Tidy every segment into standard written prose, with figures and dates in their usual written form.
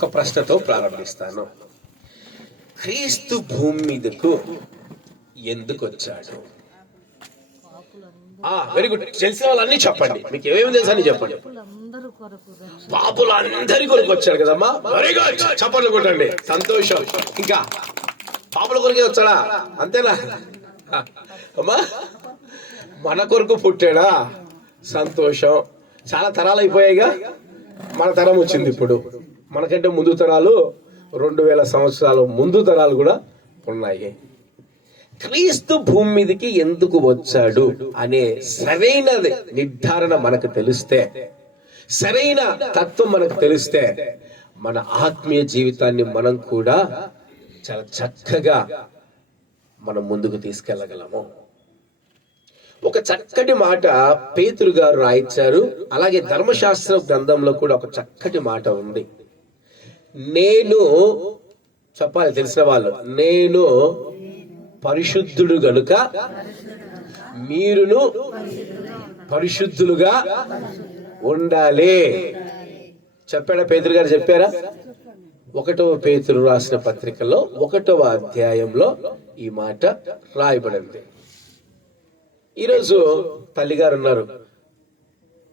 ఒక ప్రశ్నతో ప్రారంభిస్తాను. క్రీస్తు భూమి మీదకు ఎందుకు వచ్చాడు? Very good. తెలిసిన వాళ్ళన్నీ చెప్పండి, మీకు ఏమేమి తెలుసు అని చెప్పండి. పాపులందరి కొరకు వచ్చాడు కదమ్మా. వెరీ గుడ్, చప్పట్లు కొట్టండి, సంతోషం. ఇంకా పాపుల కొరకే వచ్చాడా? అంతేనా అమ్మా? మన కొరకు పుట్టాడా? సంతోషం. చాలా తరాలు అయిపోయాయిగా, మన తరం వచ్చింది ఇప్పుడు. మనకంటే ముందు తరాలు 2000 సంవత్సరాలు ముందు తరాలు కూడా ఉన్నాయి. క్రీస్తు భూమి మీదకి ఎందుకు వచ్చాడు అనే సరైన నిర్ధారణ మనకు తెలిస్తే, సరైన తత్వం మనకు తెలిస్తే, మన ఆత్మీయ జీవితాన్ని మనం కూడా చాలా చక్కగా మనం ముందుకు తీసుకెళ్ళగలము. ఒక చక్కటి మాట పేతురు గారు రాయించారు. అలాగే ధర్మశాస్త్ర గ్రంథంలో కూడా ఒక చక్కటి మాట ఉంది. నేను చెప్పాలి తెలిసిన వాళ్ళు, నేను పరిశుద్ధుడు గనుక మీరును పరిశుద్ధులుగా ఉండాలి. చెప్పాడా పేతురు గారు? చెప్పారా? 1వ పేతురు రాసిన పత్రికలో 1వ అధ్యాయంలో ఈ మాట రాయబడింది. ఈరోజు తల్లిగారు ఉన్నారు.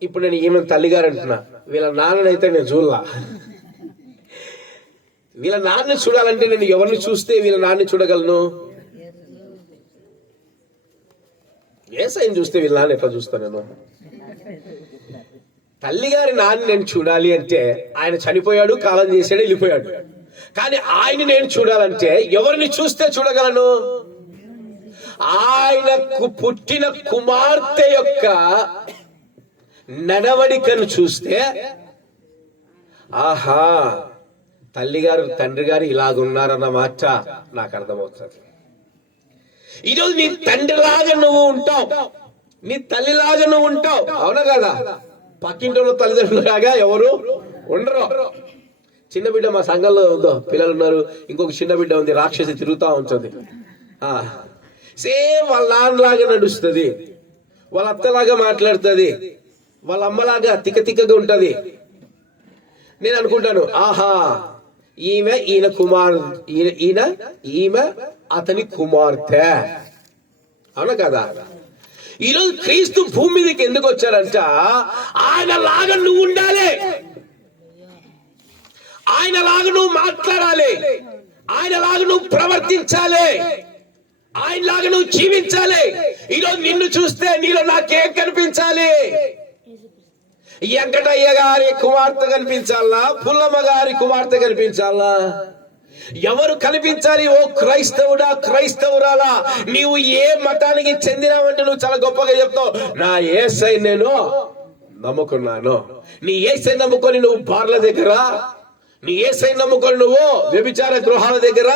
ఇప్పుడు నేను ఈమె తల్లిగారు అంటున్నా, వీళ్ళ నాన్ననైతే నేను చూడలా. వీళ్ళ నాన్నని చూడాలంటే నేను ఎవరిని చూస్తే వీళ్ళ నాన్నని చూడగలను? యేసయ్యని చూస్తే వీళ్ళ నాన్న ఎట్లా చూస్తాను నేను? తల్లిగారి నాన్న నేను చూడాలి అంటే ఆయన చనిపోయాడు, కాలం చేశాడు, వెళ్ళిపోయాడు. కానీ ఆయన నేను చూడాలంటే ఎవరిని చూస్తే చూడగలను? ఆయనకు పుట్టిన కుమార్తె యొక్క నడవడికను చూస్తే, ఆహా, తల్లిగారు తండ్రి గారు ఇలాగున్నారన్న మాట నాకు అర్థమవుతుంది. ఈరోజు నీ తండ్రిలాగా నువ్వు ఉంటావు, నీ తల్లిలాగా నువ్వు ఉంటావు. అవునా కదా? పక్కింట్లో తల్లిదండ్రులాగా ఎవరు ఉండరు. చిన్న బిడ్డ మా సంఘంలో ఉందో పిల్లలు ఉన్నారు. ఇంకొక చిన్న బిడ్డ ఉంది, రాక్షసి తిరుగుతా ఉంటుంది. సేమ్ వాళ్ళ నాన్నలాగా నడుస్తుంది, వాళ్ళ అత్తలాగా మాట్లాడుతుంది, వాళ్ళ అమ్మలాగా తిక్కగా ఉంటది. నేను అనుకుంటాను, ఆహా, ఈమె అతని కుమార్తె. అవునా కదా? ఈరోజు క్రీస్తు భూమి మీదకి ఎందుకు వచ్చారంట? ఆయన లాగా నువ్వు ఉండాలి, ఆయన లాగా నువ్వు మాట్లాడాలి, ఆయన లాగా నువ్వు ప్రవర్తించాలి, ఆయన లాగా నువ్వు జీవించాలి. ఈరోజు నిన్ను చూస్తే నీలో నాకేం కనిపించాలి? వెంకటయ్య గారి కుమార్తె కనిపించాలా? పుల్లమ్మ గారి కుమార్తె కనిపించాలా? ఎవరు కనిపించాలి? ఓ క్రైస్తవుడా, క్రైస్తవురాలా, నీవు ఏ మతానికి చెందినావంటే నువ్వు చాలా గొప్పగా చెప్తావు, నా యేసై నేను నమ్ముకున్నాను. నీ యేసై నమ్ముకొని నువ్వు బార్ల దగ్గర, నీ యేసై నమ్ముకొని నువ్వు వ్యభిచార గృహాల దగ్గర,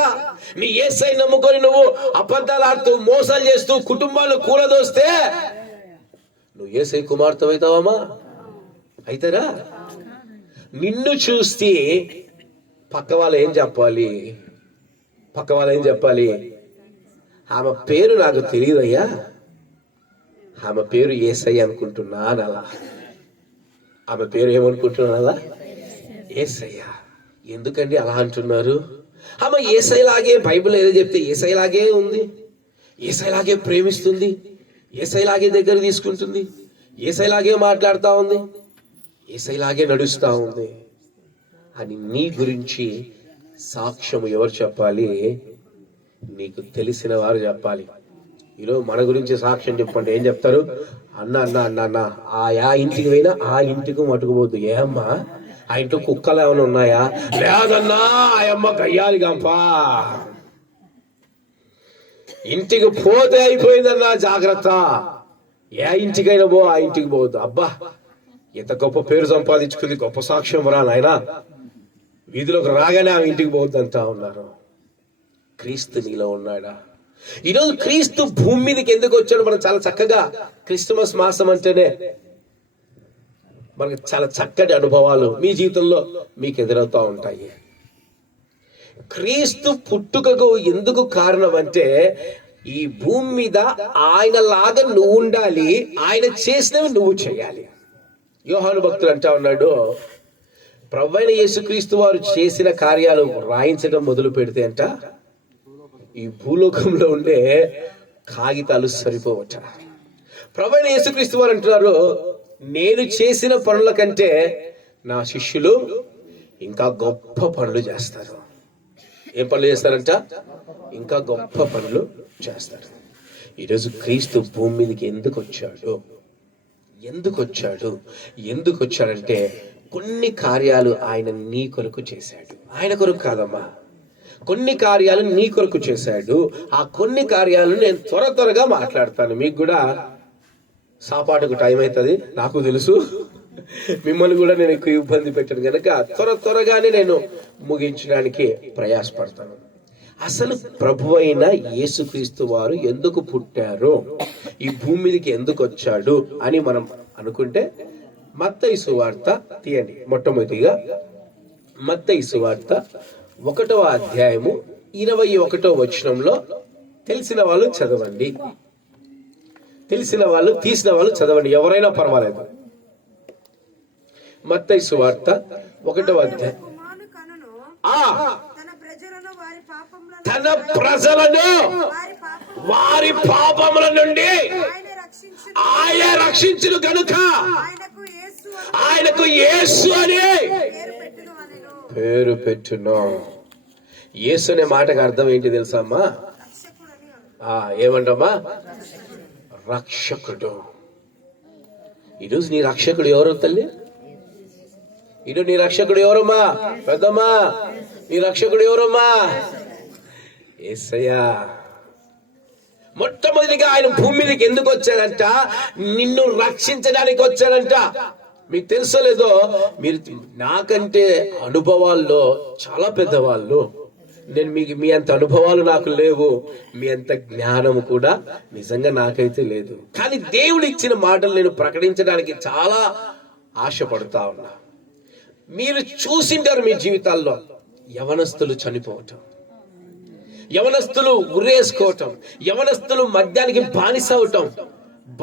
నీ యేసై నమ్ముకొని నువ్వు అబద్ధాలు ఆడుతూ మోసాలు చేస్తూ కుటుంబాలు కూలదోస్తే నువ్వు యేసై కుమార్తె అవుతావమ్మా? అయితేరా? నిన్ను చూస్తే పక్క వాళ్ళు ఏం చెప్పాలి? పక్క వాళ్ళు ఏం చెప్పాలి? ఆమె పేరు నాకు తెలియదయ్యా, ఆమె పేరు యేసయ్య అనుకుంటున్నా అలా. ఆమె పేరు ఏమనుకుంటున్నా అలా? యేసయ్య. ఎందుకండి అలా అంటున్నారు? ఆమె యేసయ్యలాగే, బైబిల్ ఏదో చెప్తే యేసయ్యలాగే ఉంది, యేసయ్యలాగే ప్రేమిస్తుంది, యేసయ్యలాగే దగ్గర తీసుకుంటుంది, యేసయ్యలాగే మాట్లాడుతూ ఉంది, యేసయ్యలాగే నడుస్తూ ఉంది అని నీ గురించి సాక్ష్యం ఎవరు చెప్పాలి? నీకు తెలిసిన వారు చెప్పాలి. ఈరోజు మన గురించి సాక్ష్యం చెప్పండి, ఏం చెప్తారు? అన్న అన్న అన్న అన్న ఆ ఇంటికి పోయినా ఆ ఇంటికి మటుకుపోద్దు. ఏమ్మా ఆ ఇంట్లో కుక్కలు ఏమైనా ఉన్నాయా? లేదన్నా, ఆ అమ్మ గయ్యాలి గంపా. ఇంటికి పోతే అయిపోయిందన్నా, జాగ్రత్త. ఏ ఇంటికైనా పో, ఆ ఇంటికి పోవద్దు. అబ్బా, ఎంత గొప్ప పేరు సంపాదించుకుంది, గొప్ప సాక్ష్యం రా నాయనా, వీధిలోకి రాగానే ఆ ఇంటికి పోవద్దంటా ఉన్నారు. క్రీస్తు నీలో ఉన్నాడా? ఈరోజు క్రీస్తు భూమి మీదకి ఎందుకు వచ్చాడు? మనం చాలా చక్కగా క్రిస్టమస్ మాసం అంటేనే మనకు చాలా చక్కటి అనుభవాలు మీ జీవితంలో మీకు ఎదురవుతూ ఉంటాయి. క్రీస్తు పుట్టుకకు ఎందుకు కారణం అంటే, ఈ భూమి మీద ఆయన లాగా నువ్వు ఉండాలి, ఆయన చేసినవి నువ్వు చేయాలి. యోహాను భక్తుడు అంటా ఉన్నాడు, ప్రభువైన యేసుక్రీస్తు వారు చేసిన కార్యాలు రాయించడం మొదలు పెడితే అంట ఈ భూలోకంలో ఉండే కాగితాలు సరిపోవట. ప్రభువైన యేసుక్రీస్తు వారు అంటున్నారు, నేను చేసిన పనుల కంటే నా శిష్యులు ఇంకా గొప్ప పనులు చేస్తారు. ఏం పనులు చేస్తారంట? ఇంకా గొప్ప పనులు చేస్తారు. ఈరోజు క్రీస్తు భూమి మీదకి ఎందుకు వచ్చాడంటే కొన్ని కార్యాలు ఆయన నీ కొరకు చేశాడు. ఆయన కొరకు కాదమ్మా, కొన్ని కార్యాలు నీ కొరకు చేశాడు. ఆ కొన్ని కార్యాలను నేను త్వరగా మాట్లాడతాను. మీకు కూడా సాపాటుకు టైం అవుతుంది, నాకు తెలుసు. మిమ్మల్ని కూడా నేను ఎక్కువ ఇబ్బంది పెట్టాను కనుక త్వరగానే నేను ముగించడానికి ప్రయాసపడతాను. అసలు ప్రభువైన యేసుక్రీస్తు వారు ఎందుకు పుట్టారో, ఈ భూమి మీదకి ఎందుకు వచ్చాడు అని మనం అనుకుంటే మత్తయి సువార్త తీయండి. మొట్టమొదటిగా మత్తయి సువార్త 1వ అధ్యాయము 21వ వచనంలో తెలిసిన వాళ్ళు చదవండి, తెలిసిన వాళ్ళు తీసిన వాళ్ళు చదవండి, ఎవరైనా పర్వాలేదు. మత్తయి సువార్త 1వ అధ్యాయం. తన ప్రజలను వారి పాపముల నుండి ఆయన రక్షించును గనుక ఆయనకు యేసు అనే పేరు పెట్టును. యేసు అనే మాటకు అర్థం ఏంటి తెలుసా అమ్మా? ఏమంటామా? రక్షకుడు. ఈరోజు నీ రక్షకుడు ఎవరు తల్లి? ఈరోజు నీ రక్షకుడు ఎవరమ్మా? పెద్దమ్మా, నీ రక్షకుడు ఎవరమ్మా? యేసయ్యా. మొట్టమొదటిగా ఆయన భూమి మీదకి ఎందుకు వచ్చారంట? నిన్ను రక్షించడానికి వచ్చారంట. మీకు తెలుసో లేదో, మీరు నాకంటే అనుభవాల్లో చాలా పెద్దవాళ్ళు. నేను మీ అంత అనుభవాలు నాకు లేవు, మీ అంత జ్ఞానం కూడా నిజంగా నాకైతే లేదు. కానీ దేవుడు ఇచ్చిన మాటలు నేను ప్రకటించడానికి చాలా ఆశపడతా ఉన్నా. మీరు చూసింటారు మీ జీవితాల్లో యవనస్తులు చనిపోవటం, యవనస్తులు ఉరేసుకోవటం, యవనస్తులు మద్యానికి బానిస అవటం,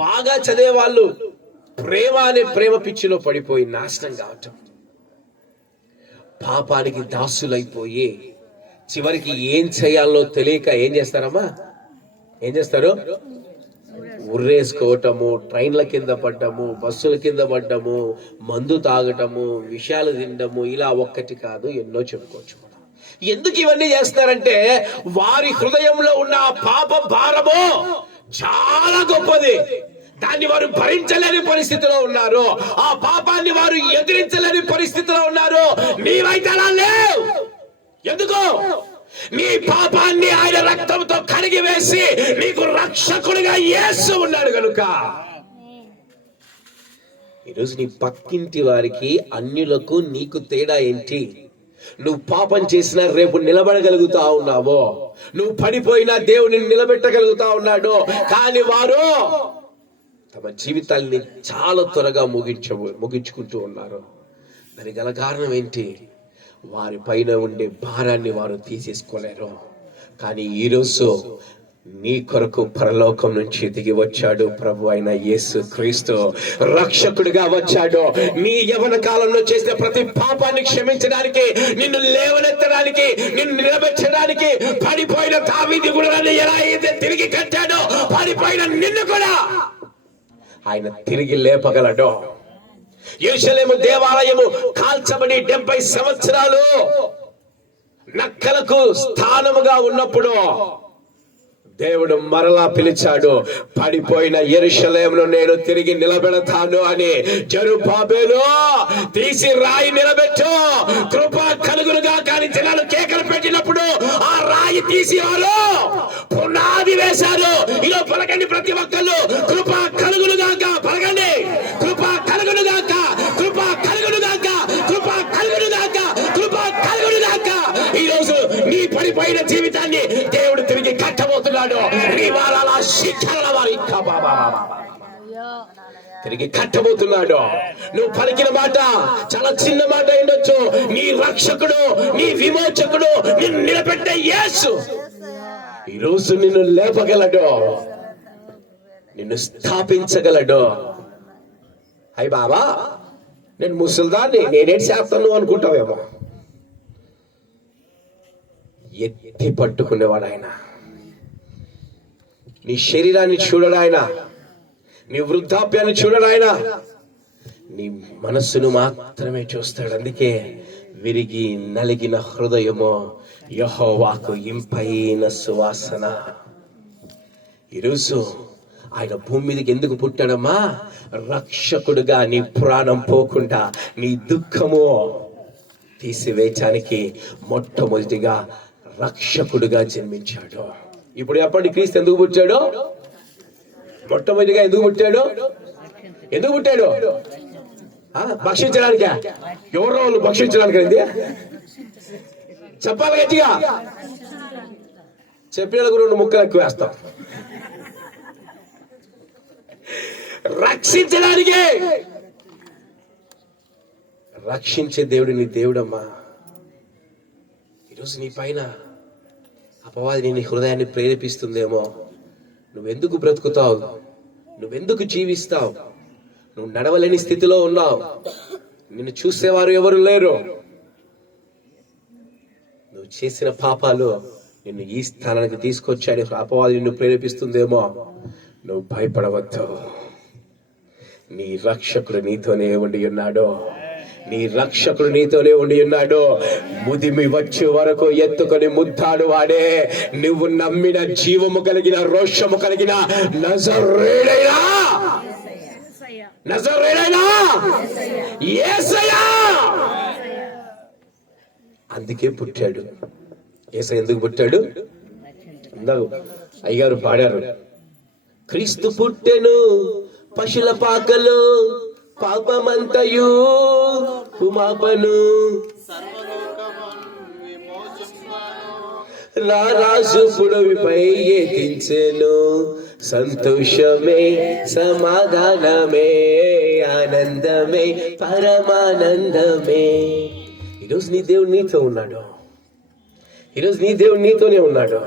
బాగా చదివే వాళ్ళు ప్రేమ అనే ప్రేమ పిచ్చిలో పడిపోయి నాశనం కావటం, పాపానికి దాసులైపోయి చివరికి ఏం చేయాలో తెలియక ఏం చేస్తారమ్మా? ఏం చేస్తారు? ఉర్రేసుకోవటము, ట్రైన్ల కింద పడ్డము, బస్సుల కింద పడ్డము, మందు తాగటము, విషయాలు తినడము, ఇలా ఒక్కటి కాదు ఎన్నో చెప్పుకోవచ్చు. ఎందుకు ఇవన్నీ చేస్తారంటే వారి హృదయంలో ఉన్న పాప భారము చాలా గొప్పది. దాన్ని వారు భరించలేని పరిస్థితిలో ఉన్నారు. ఆ పాపాన్ని వారు ఎదిరించలేని పరిస్థితిలో ఉన్నారు. నీవైతే అలా లేవు. ఎందుకు? నీ పాపాన్ని ఆయన రక్తంతో కడిగి వేసి నీకు రక్షకుడిగా యేసు ఉన్నాడు కనుక. ఈరోజు నీ పక్కింటి వారికి, అన్యులకు నీకు తేడా ఏంటి? నువ్వు పాపం చేసినా రేపు నిలబడగలుగుతా ఉన్నావో, నువ్వు పడిపోయినా దేవుడిని నిలబెట్టగలుగుతా ఉన్నాడు. కానీ వారు తమ జీవితాల్ని చాలా త్వరగా ముగించుకుంటూ ఉన్నారు. దానికి గల కారణం ఏంటి? వారి పైన ఉండే భారాన్ని వారు తీసేసుకోలేరు. కానీ ఈరోజు నీ కొరకు పరలోకం నుంచి దిగి వచ్చాడు ప్రభు అయిన యేసు క్రీస్తు. రక్షకుడిగా వచ్చాడు. నీ యవన కాలంలో చేసిన ప్రతి పాపాన్ని క్షమించడానికి, నిన్ను లేవనెత్తడానికి, నిన్ను నిలబెట్టడానికి, పడిపోయిన దావీదు గుడారాన్ని ఎలా అయితే తిరిగి కట్టాడో, పడిపోయిన నిన్ను కూడా ఆయన తిరిగి లేపగలడు. యెరూషలేము దేవాలయము కాల్చబడి 70 సంవత్సరాలు నక్కలకు స్థానముగా ఉన్నప్పుడు దేవుడు మరలా పిలిచాడు. పడిపోయిన యెరూషలేమును నేను తిరిగి నిలబెడతాను అని. జెరుబ్బాబెలు తీసి రాయి నిలబెట్టు, కృప కలుగునుగా. కానీ జనాలు కేకలు పెట్టినప్పుడు ఆ రాయి తీసి వారు పునాది వేశారు. ఇలా పలకండి ప్రతి ఒక్కళ్ళు, కృప కలుగునుగాక. పలకండి, కృప కలుగునుగాక, కృప కలుగునుగాక, కృప కలుగునుగాక, కృప కలుగునుగాక. ఈ రోజు నీ పడిపోయిన జీవితాన్ని దేవుడు తిరిగి కట్టబోతున్నాడు. తిరిగి కట్టబోతున్నాడు. నువ్వు పలికిన మాట చాలా చిన్న మాట ఉండొచ్చు. నీ రక్షకుడు, నీ విమోచకుడు, నిన్ను నిలబెట్టే యేసు ఈరోజు నిన్ను లేపగలడు, నిన్ను స్థాపించగలడు. అయ్య బాబా, నేను ముసలిదాన్ని, నేనేం చేస్తాను అనుకుంటావేమో. ఎత్తి పట్టుకునేవాడు ఆయన. నీ శరీరాన్ని చూడడు ఆయన, నీ వృద్ధాప్యాన్ని చూడడు ఆయన, నీ మనస్సును మాత్రమే చూస్తాడు. అందుకే విరిగి నలిగిన హృదయమో యెహోవాకు ఇంపైన సువాసన. ఈరోజు ఆయన భూమి మీదకి ఎందుకు పుట్టాడమ్మా? రక్షకుడుగా, నీ ప్రాణం పోకుండా నీ దుఃఖము తీసివేయటానికి మొట్టమొదటిగా రక్షకుడుగా జన్మించాడు. ఇప్పుడు చెప్పండి, క్రీస్తు ఎందుకు పుట్టాడు? మొట్టమొదటిగా ఎందుకు పుట్టాడు? ఎందుకు పుట్టాడు? భక్షించడానికా? ఎవరో వాళ్ళు భక్షించడానికి అయింది? చెప్పాలి గట్టిగా. చెప్పినందుకు 2 ముక్కలు ఎక్కువ వేస్తాం. రక్షించడానికే. రక్షించే దేవుడు నీ దేవుడమ్మా. ఈరోజు నీ పైన అపవాది నీ హృదయాన్ని ప్రేరేపిస్తుందేమో. నువ్వెందుకు బ్రతుకుతావు? నువ్వెందుకు జీవిస్తావు? నువ్వు నడవలేని స్థితిలో ఉన్నావు. నిన్ను చూసేవారు ఎవరు లేరు. నువ్వు చేసిన పాపాలు నిన్ను ఈ స్థానానికి తీసుకొచ్చాడు. అపవాది నిన్ను ప్రేరేపిస్తుందేమో. నువ్వు భయపడవద్దు. నీ రక్షకుడు నీతోనే ఉండి ఉన్నాడు. నీ రక్షకుడు నీతోనే ఉండి ఉన్నాడు. ముదిమి వచ్చే వరకు ఎత్తుకొని ముద్దాడు వాడే. నువ్వు నమ్మిన జీవము కలిగిన, రోషము కలిగిన నజరేయుడైన యేసయ్య. అందుకే పుట్టాడు. యేసయ్య ఎందుకు పుట్టాడు? అయ్యగారు పాడారు, క్రీస్తు పుట్టెను పశుల పాకలో, పాపమంతయు కుమాపను, రారాజు పుడవిపై ఎత్తించెను, సంతోషమే సమాధానమే ఆనందమే పరమానందమే. ఈరోజు నీ దేవుడు నీతో ఉన్నాడు. ఈరోజు నీ దేవుడు నీతోనే ఉన్నాడు.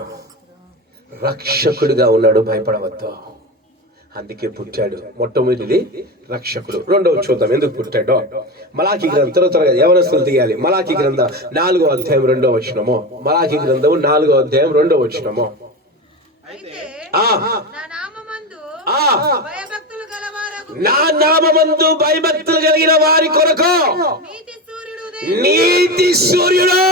రక్షకుడుగా ఉన్నాడు. భయపడవద్దు. అందుకే పుట్టాడు. మొట్టమొదటిది రక్షకుడు. రెండవ చూద్దాం ఎందుకు పుట్టాడో. మలాకి గ్రంథం త్వరగా యవనస్తులు తీయాలి. మలాకి గ్రంథం 4వ అధ్యాయం 2వ వచనము. మలాకి గ్రంథం 4వ అధ్యాయం 2వ వచనము. నా నామమందు భయభక్తులు కలిగిన వారి కొరకు నీతి సూర్యుడు.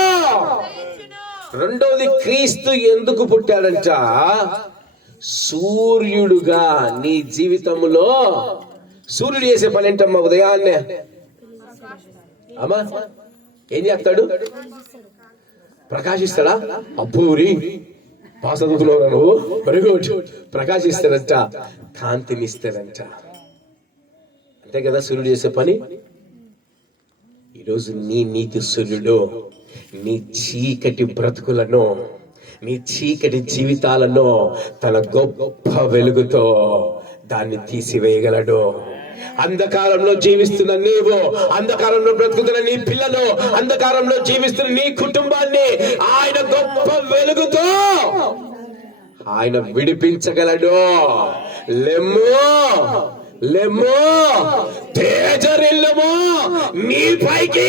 రెండవది, క్రీస్తు ఎందుకు పుట్టాడంట? సూర్యుడుగా. నీ జీవితంలో సూర్యుడు చేసే పని ఏంటమ్మా? ఉదయాన్నే అమ్మా ఏం చేస్తాడు? ప్రకాశిస్తాడా? అబ్బూరి బాగా చదువుతున్నావురా నువ్వు, వెరీ గుడ్. ప్రకాశిస్తాడంట, కాంతినిస్తాడంట. అంతే కదా సూర్యుడు చేసే పని. ఈరోజు నీ నీతి సూర్యుడు నీ చీకటి బ్రతుకులను, నీ చీకటి జీవితాలను తన గొప్ప వెలుగుతో దాన్ని తీసివేయగలడు. అంధకారంలో జీవిస్తున్న నీవు, అంధకారంలో బ్రతుకుతున్న నీ పిల్లలు, అంధకారంలో జీవిస్తున్న నీ కుటుంబాన్ని ఆయన గొప్ప వెలుగుతో ఆయన విడిపించగలడు. లెమ్ము లెమ్ము, తేజరిల్లుము, నీ పైకి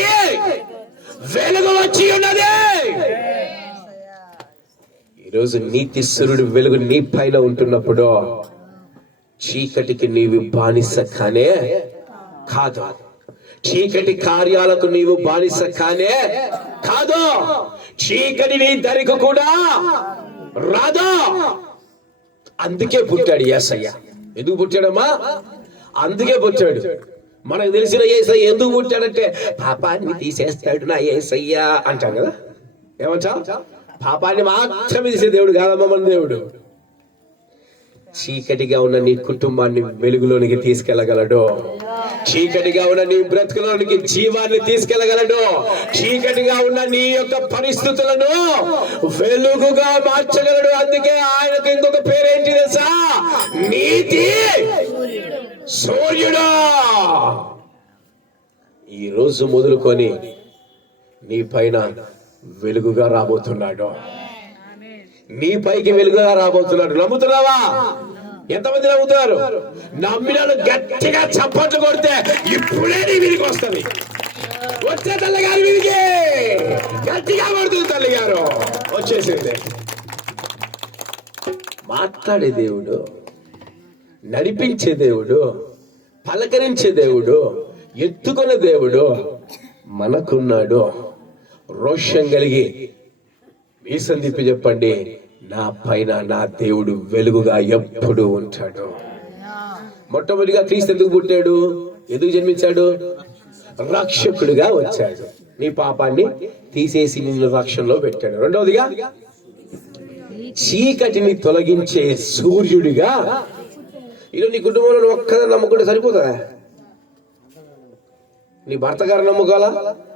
వెలుగు వచ్చి ఉన్నది. ఈరోజు నీతి సూర్యుడు వెలుగు నీ పైన ఉంటున్నప్పుడు చీకటికి నీవు బానిస కానే కాదు. చీకటి కార్యాలకు నీవు బానిస కానే కాదు. చీకటి నీ దరికి కూడా రాదు. అందుకే పుట్టాడు యేసయ్య. ఎందుకు పుట్టాడమ్మా? అందుకే పుట్టాడు. మనకు తెలిసిన యేసయ్య ఎందుకు పుట్టాడంటే పాపాన్ని తీసేస్తాడు నా యేసయ్య అంటాం కదా. ఏమంటా? పాపాన్ని మాత్రమే తీసే దేవుడు కాదమ్మా మన దేవుడు. చీకటిగా ఉన్న నీ కుటుంబాన్ని వెలుగులోనికి తీసుకెళ్లగలడు. చీకటిగా ఉన్న నీ బ్రతుకులోనికి జీవాన్ని తీసుకెళ్లగలడు. చీకటిగా ఉన్న నీ యొక్క పరిస్థితులను వెలుగుగా మార్చగలడు. అందుకే ఆయనకు ఇంకొక పేరేంటి తెలుసా? నీతి సూర్యుడు. ఈ రోజు మొదలుకొని నీ పైన వెలుగుగా రాబోతున్నాడు. నీ పైకి వెలుగుగా రాబోతున్నాడు. నమ్ముతున్నావా? ఎంతమంది నమ్ముతారు? నమ్మినాడు గట్టిగా చప్పట్లు కొడితే ఇప్పుడే నీ వీరికి వస్తుంది. వచ్చే తల్లిగారు వీరికి గట్టిగా పడుతుంది. తల్లిగారు వచ్చేసింది. మాట్లాడే దేవుడు, నడిపించే దేవుడు, పలకరించే దేవుడు, ఎత్తుకునే దేవుడు మనకున్నాడు. రోషం కలిగి మీసం తిప్పి చెప్పండి, నా పైన నా దేవుడు వెలుగుగా ఎప్పుడు ఉంటాడు. మొట్టమొదటిగా క్రీస్తు ఎందుకు పుట్టాడు? ఎందుకు జన్మించాడు? రక్షకుడిగా వచ్చాడు. నీ పాపాన్ని తీసేసి నిన్ను రక్షణలో పెట్టాడు. రెండవదిగా చీకటిని తొలగించే సూర్యుడిగా. ఈరోజు నీ కుటుంబంలో ఒక్కదా నమ్ముకుంటే సరిపోతుందా? నీ భర్త గారు నమ్మకాల,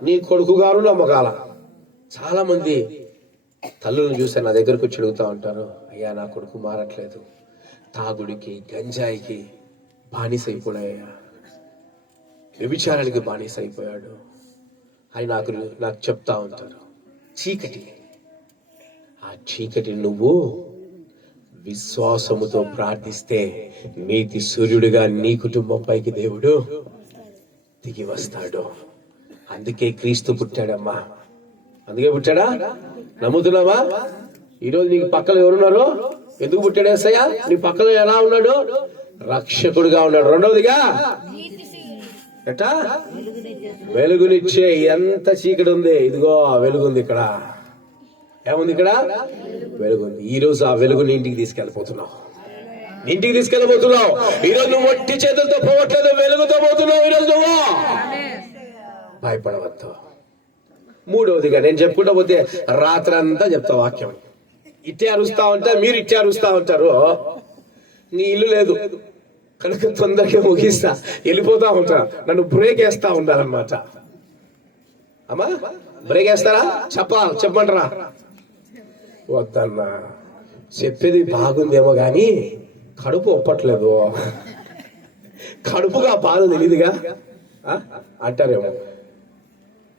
నీ కొడుకు గారు నమ్మకాల. చాలా మంది తల్లులను చూస్తే నా దగ్గరకు వచ్చి అడుగుతా ఉంటారు, అయ్యా నా కొడుకు మారట్లేదు, తాగుడికి గంజాయికి బానిసైపోయాయ్యా, వ్యభిచారానికి బానిసైపోయాడు అని నాకు చెప్తా ఉంటారు. చీకటి, ఆ చీకటి నువ్వు విశ్వాసముతో ప్రార్థిస్తే నీతి సూర్యుడిగా నీ కుటుంబం పైకి దేవుడు దిగి వస్తాడు. అందుకే క్రీస్తు పుట్టాడమ్మా. అందుకే పుట్టాడా? నమ్ముతున్నావా? ఈరోజు నీకు పక్కన ఎవరున్నారు? ఎందుకు పుట్టాడు యేసయ్య? నీ పక్కన ఎలా ఉన్నాడు? రక్షకుడిగా ఉన్నాడు. రెండవదిగా ఎట్టా? వెలుగునిచ్చే. ఎంత చీకటి ఉంది, ఇదిగో వెలుగుంది. ఇక్కడ ఏముంది? ఇక్కడ వెలుగుంది. ఈ రోజు ఆ వెలుగుని ఇంటికి తీసుకెళ్ళిపోతున్నావు. ఇంటికి తీసుకెళ్ళబోతున్నావు. ఈరోజు నువ్వు ఒట్టి చేతులతో పోవట్లేదు, వెలుగుతో పోతున్నావు. ఈరోజు నువ్వు భయపడవద్దు. మూడవదిగా నేను చెప్పుకుంటా పోతే రాత్రంతా చెప్తా వాక్యం. ఇట్టే అరుస్తా ఉంటా, మీరు ఇట్టే అరుస్తా ఉంటారు. నీ ఇల్లు లేదు కనుక తొందరగా ముగిస్తా, వెళ్ళిపోతా ఉంటా. నన్ను బ్రేక్ వేస్తా ఉండాలన్నమాట. అమ్మా బ్రేక్ వేస్తారా? చెప్పండిరా. వద్దన్నా, చెప్పేది బాగుందేమో గాని కడుపు ఒప్పట్లేదు, కడుపుగా బాధ తెలీదుగా అంటారేమో.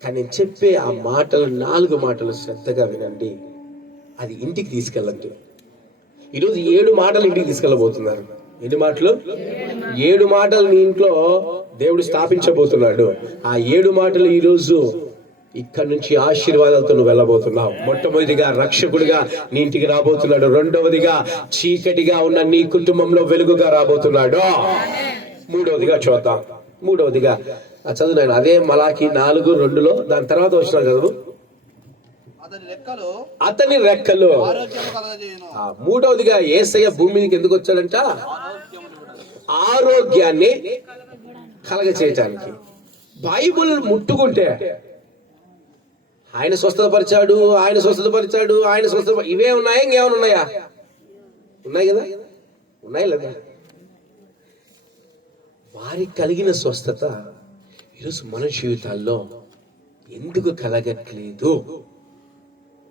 కానీ నేను చెప్పే ఆ మాటలు, 4 మాటలు శ్రద్ధగా వినండి. అది ఇంటికి తీసుకెళ్ళండి. ఈరోజు 7 మాటలు ఇంటికి తీసుకెళ్ళబోతున్నారు. ఎన్ని మాటలు? 7 మాటలు నీ ఇంట్లో దేవుడు స్థాపించబోతున్నాడు. ఆ 7 మాటలు ఈరోజు ఇక్కడి నుంచి ఆశీర్వాదాలతో నువ్వు వెళ్ళబోతున్నావు. మొట్టమొదటిగా రక్షకుడిగా నీ ఇంటికి రాబోతున్నాడు. రెండవదిగా చీకటిగా ఉన్న నీ కుటుంబంలో వెలుగుగా రాబోతున్నాడు. మూడవదిగా చూద్దాం. మూడవదిగా చదువు నాయన, అదే మలాకి 4:2 దాని తర్వాత వచ్చిన చదువు. అతని రెక్కలు. మూడవదిగా యేసయ్య భూమి మీదకి ఎందుకు వచ్చాడంట? ఆరోగ్యాన్ని కలగ చేయటానికి. బైబుల్ ముట్టుకుంటే ఆయన స్వస్థతపరిచాడు, ఆయన స్వస్థతపరిచాడు, ఆయన స్వస్థత. ఇవే ఉన్నాయా? ఇంకేమైనా ఉన్నాయా? ఉన్నాయి కదా, ఉన్నాయి లేదా? వారికి కలిగిన స్వస్థత ఈరోజు మన జీవితాల్లో ఎందుకు కలగట్లేదు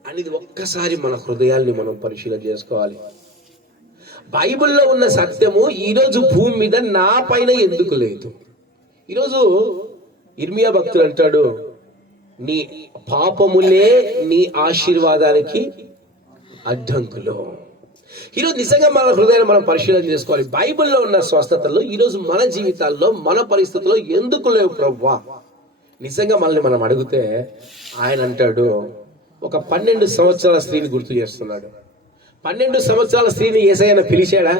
అనేది ఒక్కసారి మన హృదయాల్ని మనం పరిశీలన చేసుకోవాలి. బైబిల్లో ఉన్న సత్యము ఈరోజు భూమి మీద నా పైన ఎందుకు లేదు? ఈరోజు ఇర్మియా భక్తుడు అంటాడు, నీ పాపములే నీ ఆశీర్వాదానికి అడ్డంకులు. ఈరోజు నిజంగా మన హృదయాన్ని మనం పరిశీలన చేసుకోవాలి. బైబిల్లో ఉన్న స్వస్థతల్లో ఈరోజు మన జీవితాల్లో, మన పరిస్థితుల్లో ఎందుకు లేవు ప్రభువా? నిజంగా మనల్ని మనం అడిగితే ఆయన అంటాడు, ఒక 12 సంవత్సరాల స్త్రీని గుర్తు చేస్తున్నాడు. 12 సంవత్సరాల స్త్రీని యేసయ్య పిలిచాడా?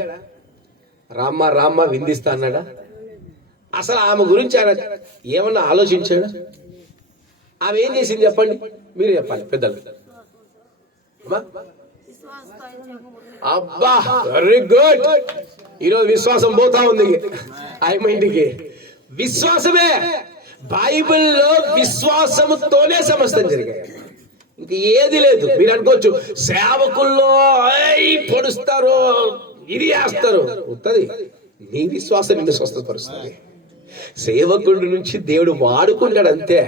రామ్మ రామ్మ విందిస్తా అన్నాడా? అసలు ఆమె గురించి ఆయన ఏమన్నా ఆలోచించాడా? ఆమె ఏం చేసింది చెప్పండి, మీరు చెప్పాలి పెద్దలు. అబ్బా వెరీ గుడ్. ఈరోజు విశ్వాసం పోతా ఉంది ఆయన ఇంటికి. విశ్వాసమే. బైబిల్లో విశ్వాసముతోనే సమస్తం జరిగాయి, ఇంక ఏది లేదు. మీరు అనుకోవచ్చు సేవకుల్లో పొడుస్తారు, ఇది చేస్తారు. వస్తుంది, నీ విశ్వాసం నిన్ను స్వస్థపరుస్తుంది. సేవకుడి నుంచి దేవుడు వాడుకుంటాడు అంతే.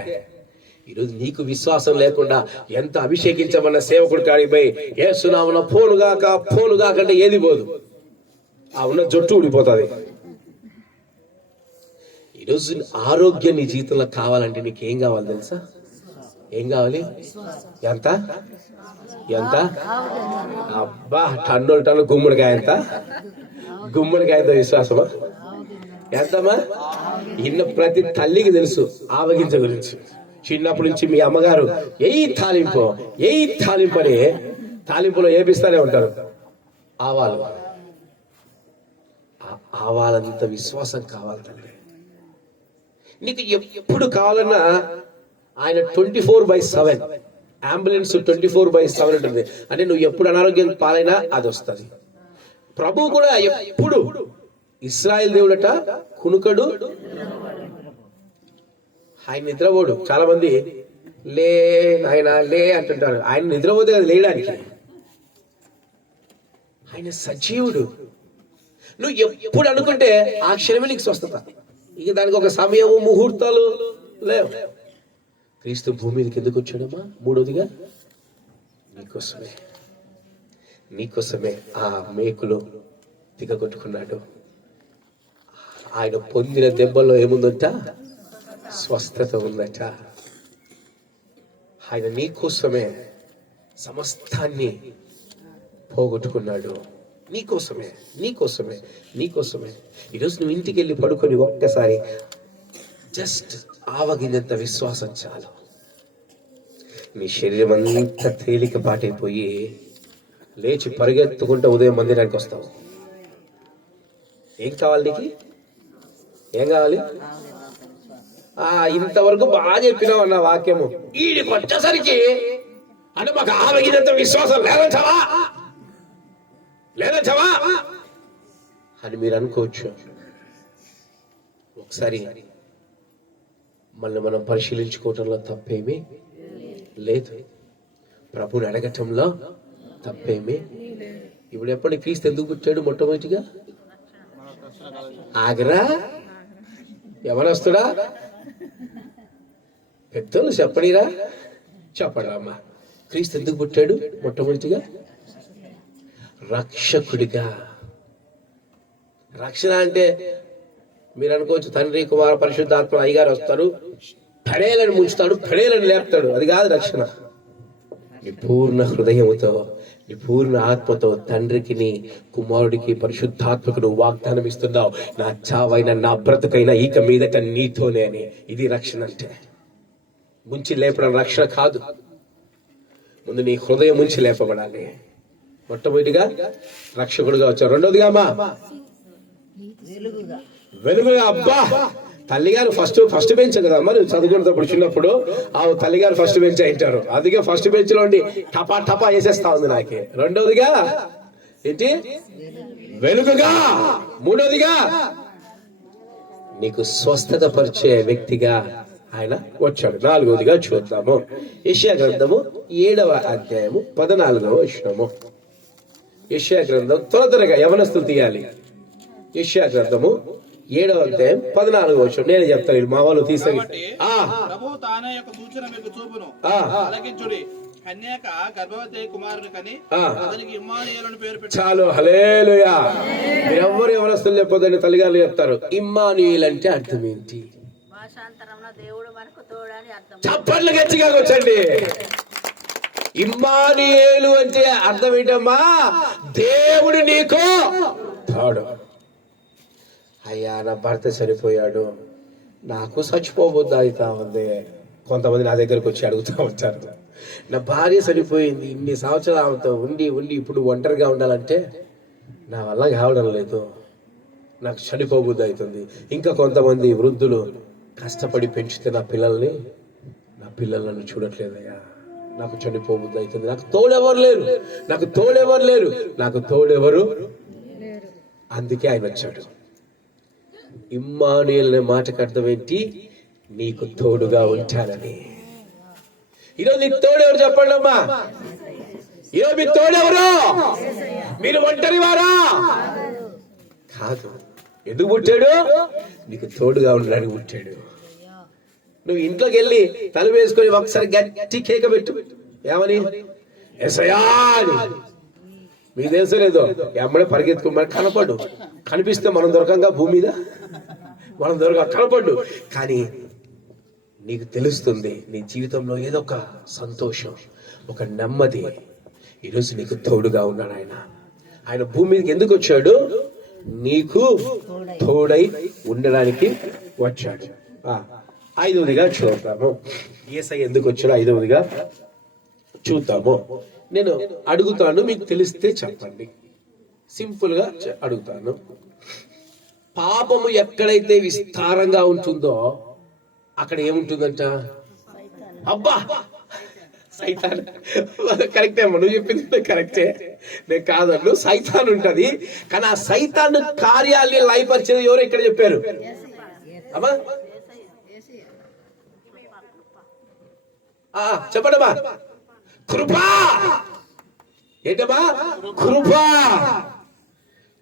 ఈరోజు నీకు విశ్వాసం లేకుండా ఎంత అభిషేకించమన్న సేవకుడు కాడికి పోయి యేసునామమున ఫోను కాకంటే ఏది పోదు, ఆ ఉన్న జొట్టు ఊడిపోతుంది. ఈరోజు ఆరోగ్యం నీ జీవితంలో కావాలంటే నీకేం కావాలి తెలుసా? ఏం కావాలి? ఎంత ఎంత? అబ్బా, టన్నులు గుమ్మడికాయ ఎంత? గుమ్మడికాయతో విశ్వాసమా? ఎంతమ్మా? ఇన్న ప్రతి తల్లికి తెలుసు ఆవగింజ గురించి. చిన్నప్పటి నుంచి మీ అమ్మగారు ఎయి తాలింపు అని తాలింపులో ఏపిస్తానే ఉంటారు. ఆవాలంత విశ్వాసం కావాలి తల్లి. నీకు ఎప్పుడు కావాలన్నా ఆయన 24/7 అంబులెన్స్ 24/7 ఉంటుంది. అంటే నువ్వు ఎప్పుడు అనారోగ్యం పాలైనా అది వస్తుంది. ప్రభు కూడా ఎప్పుడు ఇశ్రాయేల్ దేవుడట కునుకడు, ఆయన నిద్రపోడు. చాలా మంది లే ఆయన లే అంటుంటారు. ఆయన నిద్రపోతే అది లేయడానికి. ఆయన సజీవుడు. నువ్వు ఎప్పుడు అనుకుంటే ఆ క్షణమే నీకు స్వస్థత. ఇక దానికి ఒక సమయము ముహూర్తాలు లేవు. క్రీస్తు భూమి మీదకి ఎందుకు వచ్చాడమ్మా? మూడోదిగా నీకోసమే ఆ మేకులు దిగగొట్టుకున్నాడు. ఆయన పొందిన దెబ్బల్లో ఏముందంట? స్వస్థత ఉందట. ఆయన నీకోసమే సమస్తాన్ని పోగొట్టుకున్నాడు. నీకోసమే. ఈరోజు నువ్వు ఇంటికి వెళ్ళి పడుకొని ఒక్కసారి జస్ట్ ఆవగినంత విశ్వాసం చాలు. నీ శరీరం అంతా తేలిక పాటైపోయి లేచి పరిగెత్తుకుంటూ ఉదయం మందిరానికి వస్తావు. ఏం కావాలి నీకు? ఏం కావాలి? ఇంతవరకు బాగా చెప్పినావు అన్న వాక్యము. వీడికి వచ్చేసరికి అంటే మాకు ఆవగినంత విశ్వాసం లేదంటావా అని మీరు అనుకోవచ్చు. ఒకసారి మనం పరిశీలించుకోవటంలో తప్పేమీ లేదు. ప్రభుని అడగటంలో తప్పేమీ. ఇప్పుడు ఎప్పటి క్రీస్తు ఎందుకు పుట్టాడు? మొట్టమొదటిగా ఆగరా ఎవరొస్తుడా? పెద్దలు చెప్పనిరా, చెప్పడా అమ్మా. క్రీస్తు ఎందుకు పుట్టాడు? మొట్టమొదటిగా రక్షకుడిగా. రక్షణ అంటే మీరు అనుకోవచ్చు తండ్రి కుమార పరిశుద్ధాత్మ అయ్యగారు వస్తారు, పడేలను ముంచుతాడు, పడేలను లేపుతాడు. అది కాదు రక్షణ. నీ పూర్ణ హృదయముతో, నీ పూర్ణ ఆత్మతో తండ్రికి, నీ కుమారుడికి, పరిశుద్ధాత్మకు నువ్వు వాగ్దానం ఇస్తున్నావు. నా చావైనా నా బ్రతుకైనా ఇక మీదట నీతోనే అని. ఇది రక్షణ అంటే. ముంచి లేపడం రక్షణ కాదు. ముందు నీ హృదయం ముంచి లేపబడాలి. మొట్టమొదటిగా రక్షకుడుగా వచ్చావు. రెండోదిగా అమ్మా వెలుగుగా. అబ్బా, తల్లిగారు ఫస్ట్ బెంచ్ కదా మరి చదువుకున్నప్పుడు చిన్నప్పుడు ఆ తల్లిగారు ఫస్ట్ బెంచ్ అయింటారు. అందుకే ఫస్ట్ బెంచ్ లో ఉండి టపా వేసేస్తా ఉంది నాకే. రెండోదిగా ఏంటి? వెలుగుగా. మూడోదిగా నీకు స్వస్థత పరిచే వ్యక్తిగా ఆయన వచ్చాడు. నాలుగోదిగా చూద్దాము. యెషయా గ్రంథము 7వ అధ్యాయము 14వ వచనము. యెషయా గ్రంథం త్వరగా యవనస్తులు తీయాలి. యెషయా గ్రంథము 7వ అధ్యాయం 14వ వచనం. నేను చెప్తాను, మా వాళ్ళు తీసవి. చాలు, హల్లెలూయా. మీరెవ్వరు యవనస్తులు చెప్పొద్దని తల్లిగారు చెప్తారు. ఇమ్మానుయేల్ అంటే అర్థం ఏంటి? చప్పట్లు గట్టిగా వచ్చండి. ఇమ్మానుయేలు అంటే అర్థం ఏంటమ్మా? దేవుడు నీకు తోడు. అయ్యా, నా భర్త చనిపోయాడు, నాకు చచ్చిపోబోద్దు అవుతా ఉంది. కొంతమంది నా దగ్గరకు వచ్చి అడుగుతూ ఉంటారు. నా భార్య చనిపోయింది, ఇన్ని సంవత్సరాలు ఆమెతో ఉండి ఇప్పుడు ఒంటరిగా ఉండాలంటే నా వల్ల కావడం లేదు, నాకు చనిపోబుద్ది అవుతుంది. ఇంకా కొంతమంది వృద్ధులు కష్టపడి పెంచితే నా పిల్లల్ని నన్ను చూడట్లేదయ్యా, నాకు చనిపోబుద్ది అవుతుంది, నాకు తోడెవరు లేరు. అందుకే ఆయన వచ్చాడు. ఇమ్మానుయేల్ అనే మాటకు అర్థం ఏంటి? నీకు తోడుగా ఉంటానని. ఈరోజు నీకు తోడెవరు చెప్పండి అమ్మా. ఈరోజు మీకు తోడెవరు? మీరు ఒంటరి వారా? కాదు. ఎందుకు పుట్టాడు? నీకు తోడుగా ఉండడానికి పుట్టాడు. నువ్వు ఇంట్లోకి వెళ్ళి తలుపు వేసుకొని ఒకసారి గట్టి కేక పెట్టు. ఏమని? యేసయ్యా అని. మీకు తెలుసో లేదో, ఎమ్మడే పరిగెత్తుకు మరి కనపడ్డు. కనిపిస్తే మనం దొరకంగా భూమి మీద, మనం కనపడ్డు. కానీ నీకు తెలుస్తుంది నీ జీవితంలో ఏదో ఒక సంతోషం, ఒక నెమ్మది. ఈరోజు నీకు తోడుగా ఉన్నాడు ఆయన. ఆయన భూమి మీదకి ఎందుకు వచ్చాడు? నీకు తోడై ఉండడానికి వచ్చాడు. ఐదవదిగా చూద్దాము, యేసయ్య ఎందుకు వచ్చాడు ఐదవదిగా చూద్దాము. నేను అడుగుతాను, మీకు తెలిస్తే చెప్పండి. సింపుల్ గా అడుగుతాను. పాపము ఎక్కడైతే విస్తారంగా ఉంటుందో అక్కడ ఏముంటుందంట? అబ్బా, సైతాన్. కరెక్టే అమ్మా, నువ్వు చెప్పింది కరెక్టే, నేను కాదన్ను. సైతాన్ ఉంటది, కానీ ఆ సైతాన్ కార్యాలని లయపరిచేది ఎవరు ఇక్కడ చెప్పారు అమ్మా? చెప్పడమ్మా. కృపా. ఏంటమ్మా? కృపా.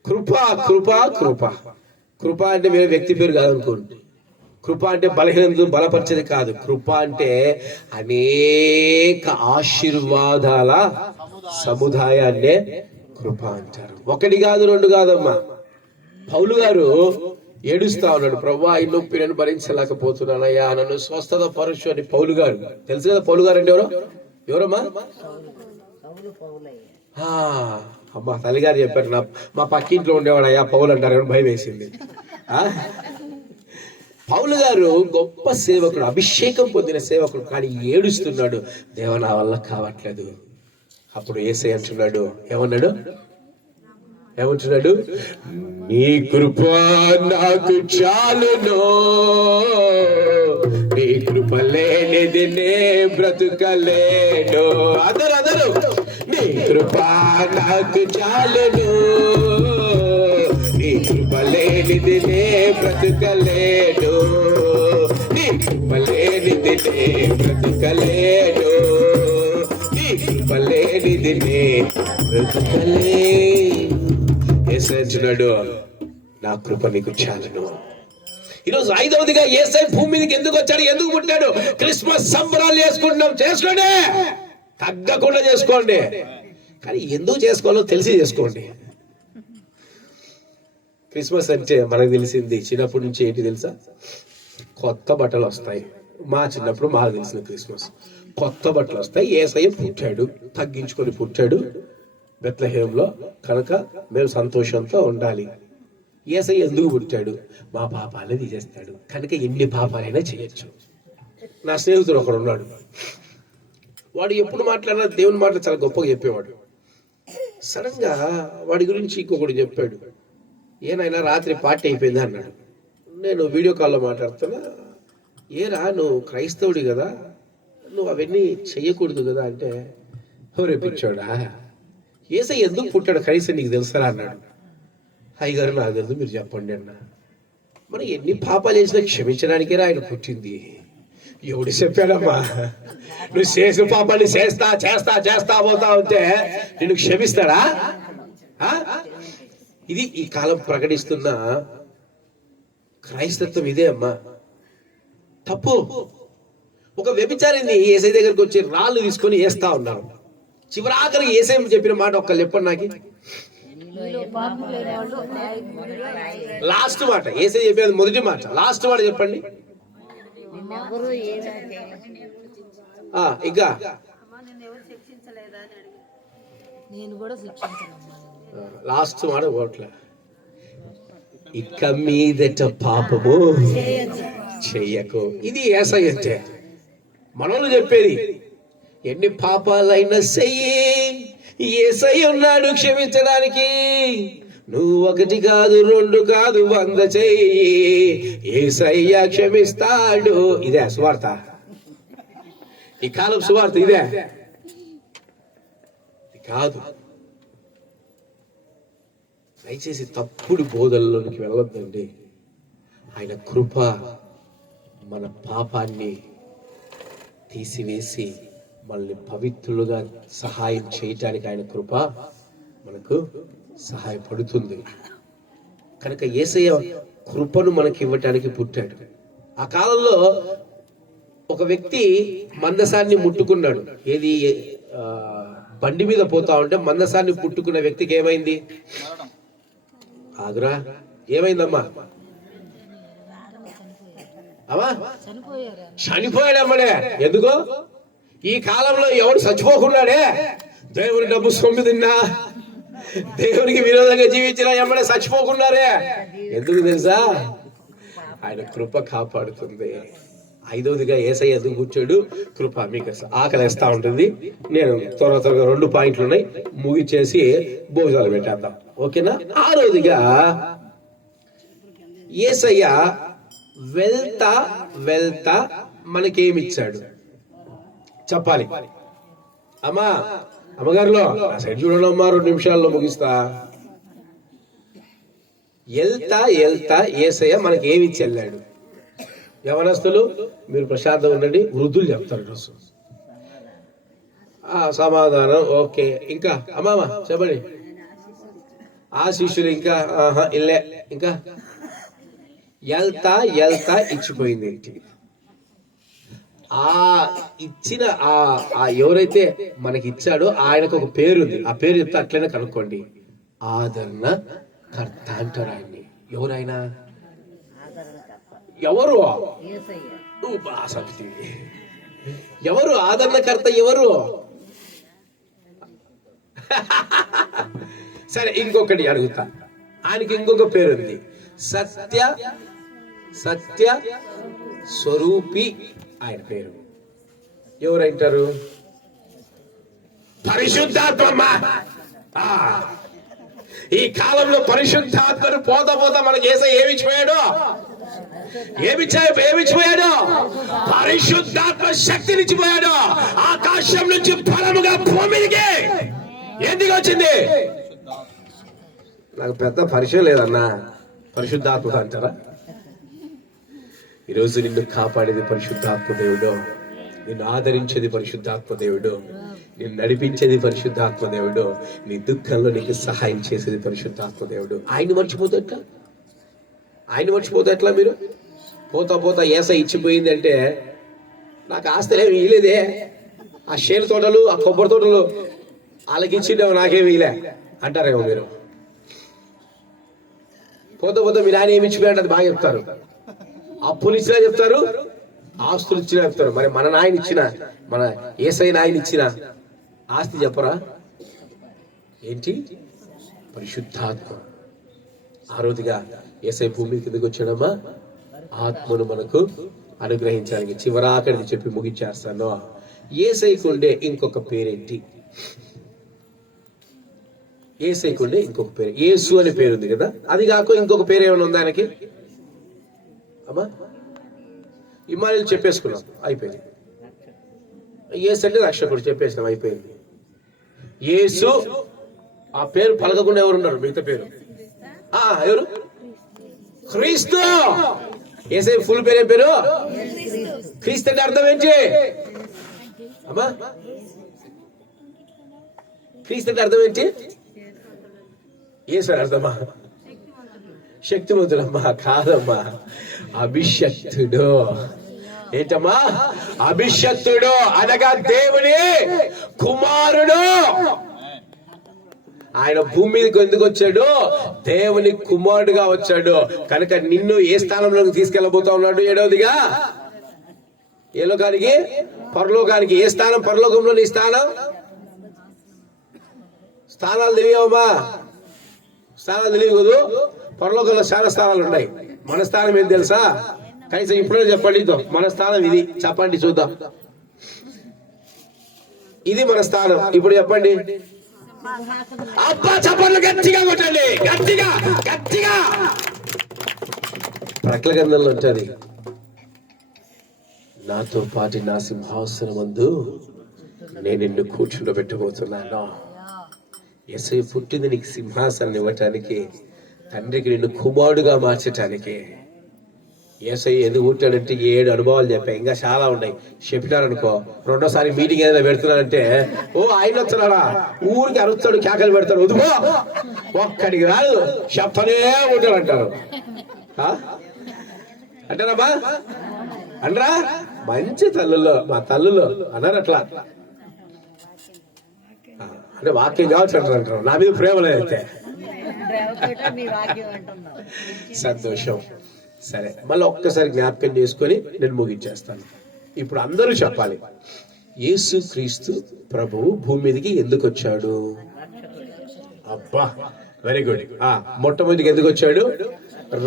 కృపా కృపా కృపా. కృప అంటే వేరే వ్యక్తి పేరు కాదనుకోండి. కృప అంటే బలహీనతను బలపరిచేది కాదు. కృప అంటే అనేక ఆశీర్వాదాల సముదాయాన్నే కృప అంటారు. ఒకటి కాదు, రెండు కాదమ్మా. పౌలు గారు ఏడుస్తా ఉన్నాడు, ప్రభువా ఈ నొప్పి నేను భరించలేకపోతున్నానయ్యా, నన్ను స్వస్థత పరచు అని. పౌలు గారు తెలుసు కదా, పౌలు గారు అంటే ఎవరమ్మా? అమ్మా తల్లిగారు చెప్పారు, మా పక్కింట్లో ఉండేవాడయ్యా పౌలు అంటారు, భయం వేసింది. పౌలు గారు గొప్ప సేవకుడు, అభిషేకం పొందిన సేవకుడు, కానీ ఏడుస్తున్నాడు, దేవ నా వల్ల కావట్లేదు. అప్పుడు యేసయ్య అంటున్నాడు, ఏమంటున్నాడు? నీ కృప నాకు చాలును, నీ కృప లేనిది నే బ్రతుకలేను. అందరూ నీ కృప నాకు చాలును, నీ కృప లేనిది నే బ్రతుకలేను, నీ కృప లేనిది నే బ్రతుకలేను, నీ కృప లేనిది నే బ్రతుకలేను. యేసయ్య నా కృప నీకు చాలును. ఈరోజు ఐదవదిగా యేసయ్య భూమి మీదకి ఎందుకు వచ్చాడు, ఎందుకు పుట్టాడు? క్రిస్మస్ సంబరాలు చేసుకుంటున్నాం, చేసుకోండి, తగ్గకుండా చేసుకోండి, కానీ ఎందుకు చేసుకోవాలో తెలిసి చేసుకోండి. క్రిస్మస్ అంటే మనకు తెలిసింది చిన్నప్పటి నుంచి ఏంటి తెలుసా? కొత్త బట్టలు వస్తాయి. మా చిన్నప్పుడు మాకు తెలిసిన క్రిస్మస్ కొత్త బట్టలు వస్తాయి. యేసయ్య పుట్టాడు, తగ్గించుకొని పుట్టాడు బెత్లెహేంలో, కనుక మేము సంతోషంతో ఉండాలి. యేసయ్య ఎందుకు పుట్టాడు? మా పాపాలే తీసేస్తాడు, కనుక ఎన్ని పాపాలైనా చేయొచ్చు. నా స్నేహితుడు ఒకడు ఉన్నాడు, వాడు ఎప్పుడు మాట్లాడినా దేవుని మాటలు చాలా గొప్పగా చెప్పేవాడు. సడన్ గా వాడి గురించి ఇంకొకడు చెప్పాడు, ఏనైనా రాత్రి పార్టీ అయిపోయిందా అన్నాడు. నేను వీడియో కాల్లో మాట్లాడుతున్నా, ఏరా నువ్వు క్రైస్తవుడి కదా, నువ్వు అవన్నీ చెయ్యకూడదు కదా అంటే, రేపించాడా యేసయ్య ఎందుకు పుట్టాడు కనీసం నీకు తెలుసా అన్నాడు. అయ్యగారు నాకు తెలుసు, మీరు చెప్పండి అన్న. మనం ఎన్ని పాపాలు చేసినా క్షమించడానికే ఆయన పుట్టింది. ఎవడు చెప్పాడమ్మా? నువ్వు చేసిన పాపాన్ని చేస్తా చేస్తా చేస్తా పోతా ఉంటే నిన్ను క్షమిస్తాడా? ఇది ఈ కాలం ప్రకటిస్తున్న క్రైస్తత్వం ఇదే అమ్మా. తప్పు. ఒక వ్యభిచారిని యేసయ్య దగ్గరికి వచ్చి రాళ్ళు తీసుకొని వేస్తా ఉన్నారు. చివరాఖరికి యేసయ్య చెప్పిన మాట ఒక్కళ్ళు చెప్పండి నాకు. లాస్ట్ మాట యేసయ్య చెప్పేది మొదటి మాట, లాస్ట్ మాట చెప్పండి. ఇంకా లాస్ట్ మాట ఓట్ల, ఇక మీదట పాపము చెయ్యకు. ఇది యేసయ్య అంటే మనోళ్ళు చెప్పేది. ఎన్ని పాపాలైనా చెయ్యి, యేసయ్య ఉన్నాడు క్షమించడానికి. నువ్వు ఒకటి కాదు, రెండు కాదు, 100 చెయ్యి, యేసయ్య క్షమిస్తాడు. ఇదే సువార్త, ఈ కాలం సువార్త ఇదే కాదు. దయచేసి తప్పుడు బోధల్లోనికి వెళ్ళొద్దండి. ఆయన కృప మన పాపాన్ని తీసివేసి మనల్ని పవిత్రులుగా సహాయం చేయటానికి ఆయన కృప మనకు సహాయపడుతుంది. కనుక యేసయ్య కృపను మనకి ఇవ్వటానికి పుట్టాడు. ఆ కాలంలో ఒక వ్యక్తి మందసాన్ని ముట్టుకున్నాడు. ఏది బండి మీద పోతా ఉంటే మందసాన్ని ముట్టుకున్న వ్యక్తికి ఏమైంది? ఆగ్రా ఏమైందమ్మా? అమ్మా చనిపోయాడు అమ్మడే. ఎందుకో ఈ కాలంలో ఎవడు చచ్చిపోకున్నాడే, దేవుని డబ్బు సొమ్ము తిన్నా, దేవునికి విరోధంగా జీవించిన ఎమ్మడే చచ్చిపోకున్నారే. ఎందుకు తెలుసా? ఆయన కృప కాపాడుతుంది. ఐదవదిగా యేసయ్య ఎందుకు కూర్చోడు? కృప. మీకు ఆకలిస్తా ఉంటుంది. నేను త్వరగా 2 పాయింట్లు ఉన్నాయి, ముగిచేసి భోజనాలు పెట్టేద్దాం, ఓకేనా? 6వదిగా యేసయ్య వెళ్తా వెళ్తా మనకేమిచ్చాడు చెప్పాలి. అమ్మగారులో ఆ సైడ్ చూడండి అమ్మా, 2 నిమిషాల్లో ముగిస్తా. వెళ్తా వెళ్తా యేసయ్య మనకి ఏమిచ్చి వెళ్ళాడు? యవనస్తులు మీరు ప్రశాంతంగా ఉండండి, వృద్ధులు చెప్తారు రోజు. సమాధానం ఓకే. ఇంకా అమ్మామా చెప్పండి. ఆ శిష్యులు ఇంకా ఇల్లే. ఇంకా వెళ్తా వెళ్తా ఇచ్చిపోయింది ఏంటి? ఆ ఇచ్చిన ఆ ఎవరైతే మనకి ఇచ్చాడో ఆయనకు ఒక పేరు ఉంది. ఆ పేరు చెప్తే అట్లనే కనుక్కోండి. ఆదరణ కర్త అంటారు ఆయన్ని. ఎవరైనా ఎవరు? ఎవరు ఆదరణకర్త? ఎవరు? సరే ఇంకొకటి అడుగుతా. ఆయనకి ఇంకొక పేరుంది, సత్య సత్య స్వరూపి. ఆయన పేరు ఎవరంటారు? పరిశుద్ధాత్మ. ఈ కాలంలో పరిశుద్ధాత్మను పోతా పోతా మనకి యేసయ్య ఏమిచ్చిపోయాడు? ఏమిచ్చిపోయాడు? పరిశుద్ధాత్మ శక్తినిచ్చిపోయాడు. ఆకాశం నుంచి బలముగా భూమికి ఎందుకు వచ్చింది? నాకు పెద్ద పరిచయం లేదన్నా. పరిశుద్ధాత్మ అంటారా? ఈరోజు నిన్ను కాపాడేది పరిశుద్ధాత్మ దేవుడు, నిన్ను ఆదరించేది పరిశుద్ధాత్మ దేవుడు, నిన్ను నడిపించేది పరిశుద్ధాత్మ దేవుడు, నీ దుఃఖంలో నీకు సహాయం చేసేది పరిశుద్ధాత్మ దేవుడు. ఆయన మర్చిపోతే ఎట్లా? ఆయన మర్చిపోతే ఎట్లా? మీరు పోతా పోతా యేసయ్య ఇచ్చిపోయింది అంటే, నాకు ఆస్తులేమి ఇయలేదే, ఆ షేర్ తోటలు ఆ కొబ్బరి తోటలు వాళ్ళకి ఇచ్చిండేమో నాకేమి ఇలే అంటారేమో మీరు. పోతా పోతా మీరు ఆయన ఏమి ఇచ్చిపోయాడు అది బాగా చెప్తారు. అప్పులు ఇచ్చినా చెప్తారు, ఆస్తులు ఇచ్చినా చెప్తారు. మరి మన నాయన ఇచ్చిన, మన యేసయ్య నాయన ఇచ్చిన ఆస్తి చెప్పరా ఏంటి? పరిశుద్ధాత్మ. ఆరోదిగా యేసయ్య భూమి కిందకి వచ్చాడమ్మా ఆత్మను మనకు అనుగ్రహించడానికి. చివరాకడిది చెప్పి ముగించేస్తాను. యేసయ్యకు ఉండే ఇంకొక పేరేంటి? యేసయ్యకు ఉండే ఇంకొక పేరు యేసు అనే పేరు ఉంది కదా, అది కాక ఇంకొక పేరు ఏమైనా ఉందా ఆయనకి? అమ్మా ఇమ్మానుయేలు చెప్పేసుకున్నాం, అయిపోయింది. యేసు అంటే రక్షకుడు చెప్పేసినాం, అయిపోయింది. యేసు ఆ పేరు పలకకుండా ఎవరున్నారు? మిగతా పేరు ఎవరు? క్రీస్తు. యేసయ్య ఫుల్ పేరు ఏం పేరు? క్రీస్తు అంటే అర్థం ఏంటి అమ్మా? క్రీస్తు అంటే అర్థం ఏంటి? యేసు అని అర్థమా? శక్తివంతుడమ్మా కాదమ్మా, అభిషక్తుడు. ఏంటమ్మా? అభిషక్తుడు అనగా దేవుని కుమారుడు. ఆయన భూమి మీదకి ఎందుకు వచ్చాడు? దేవుని కుమారుడుగా వచ్చాడు కనుక నిన్ను ఏ స్థానంలోకి తీసుకెళ్లబోతా ఉన్నాడు? 7వదిగా ఏ లోకానికి? పరలోకానికి. ఏ స్థానం? పరలోకంలో నీ స్థానం. స్థానాలు తెలియవమ్మా, స్థానాలు తెలియదు. పరలోకంలో చాలా స్థానాలు ఉన్నాయి. మన స్థానం ఏం తెలుసా? కనీసం ఇప్పుడే చెప్పండి, మన స్థానం ఇది చెప్పండి చూద్దాం. ఇది మన స్థానం. ఇప్పుడు చెప్పండి. అబ్బా చప్పట్లు గట్టిగా కొట్టండి, గట్టిగా గట్టిగా. ప్రకటన గ్రంథంలో ఉంటది, నాతో పాటు నా సింహాసనమందు నేను నిన్ను కూర్చుండబెట్టబోతున్నాను. యేసయ్య పుట్టింది నీకు సింహాసనం ఇవ్వటానికి, తండ్రికి నిన్ను కుమారుడుగా మార్చటానికి. యేసయ్య ఎందుకు పుట్టాడంటే 7 అనుభవాలు చెప్పాయి, ఇంకా చాలా ఉన్నాయి. చెప్పినారనుకో, రెండోసారి మీటింగ్ ఏదైనా పెడుతున్నారంటే ఆయన వస్తున్నాడా ఊరికి అరుస్తాడు, కేకలు పెడతాడు, వదుకో ఒక్కడికి రాదు చెప్తానే ఉంటాడు అంటారు. అంటారమ్మా అనరా? మంచి తల్లులో మా తల్లులో అన్నారు అట్లా. అంటే వాక్యం కావచ్చు అంటారు, నా మీద ప్రేమ లేదైతే. సంతోషం. సరే, మళ్ళీ ఒక్కసారి జ్ఞాపకం చేసుకొని నేను ముగించేస్తాను. ఇప్పుడు అందరూ చెప్పాలి, యేసు క్రీస్తు ప్రభువు భూమి మీదకి ఎందుకు వచ్చాడు? అబ్బా, వెరీ గుడ్. మొట్టమొదటిగా ఎందుకు వచ్చాడు?